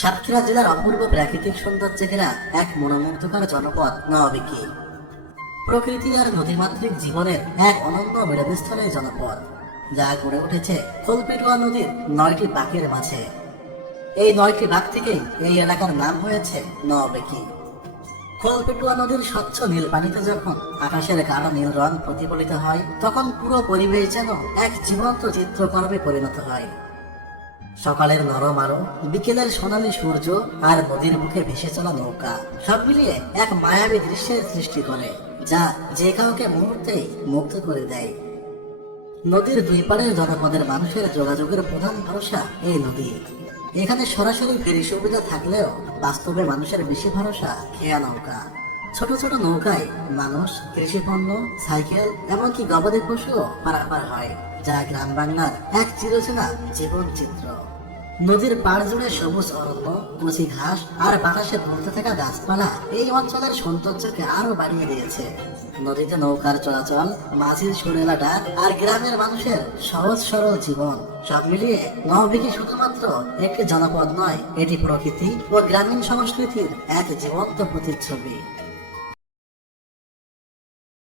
সাতক্ষীরা জেলার অপূর্ব প্রাকৃতিক সৌন্দর্যে ঘেরা এক মনোমুগ্ধকর জনপদ নওবিকি। প্রকৃতি আর নদীমাতৃক জীবনের এক অনন্য মিলনস্থল এই জনপদ, যা গড়ে উঠেছে খোলপেটুয়া নদীর 9টি বাঁকের মাঝে। এই 9টি বাঁক থেকেই এই এলাকার নাম হয়েছে নওবিকি। খোলপেটুয়া নদীর স্বচ্ছ নীল পানিতে যখন আকাশের গাঢ় নীল রং প্রতিফলিত হয়, তখন পুরো পরিবেশ যেন এক জীবন্ত চিত্রকর্মে পরিণত হয়। সকালের নরম আলো, বিকেলের সোনালী সূর্য আর নদীর বুকে ভেসে চলা নৌকা সব মিলিয়ে এক মায়াবী দৃশ্যের সৃষ্টি করে, যা যে কাউকে মুহূর্তেই মুগ্ধ করে দেয়। নদীর দুই পাড়ের জনপদের মানুষের যোগাযোগের প্রধান ভরসা এই নদী। এখানে সরাসরি ফেরি সুবিধা থাকলেও বাস্তবে মানুষের বেশি ভরসা খেয়া নৌকা। ছোট ছোট নৌকায় মানুষ, কৃষিপণ্য, সাইকেল, এমনকি গবাদি পশুও পারাপার হয়, যা গ্রাম বাংলার এক চিরচেনা জীবন চিত্র। নদীর পাড় জুড়ে সবুজ অরণ্য, কচি ঘাস আর বাতাসে দুলতে থাকা গাছপালা এই অঞ্চলের সৌন্দর্যকে আরো বাড়িয়ে দিয়েছে। নদীতে নৌকার চলাচল, মাঝির সুরেলা ডাক আর গ্রামের মানুষের সহজ সরল জীবন সব মিলিয়ে নওবিকি শুধুমাত্র একটি জনপদ নয়, এটি প্রকৃতি ও গ্রামীণ সংস্কৃতির এক জীবন্ত প্রতিচ্ছবি।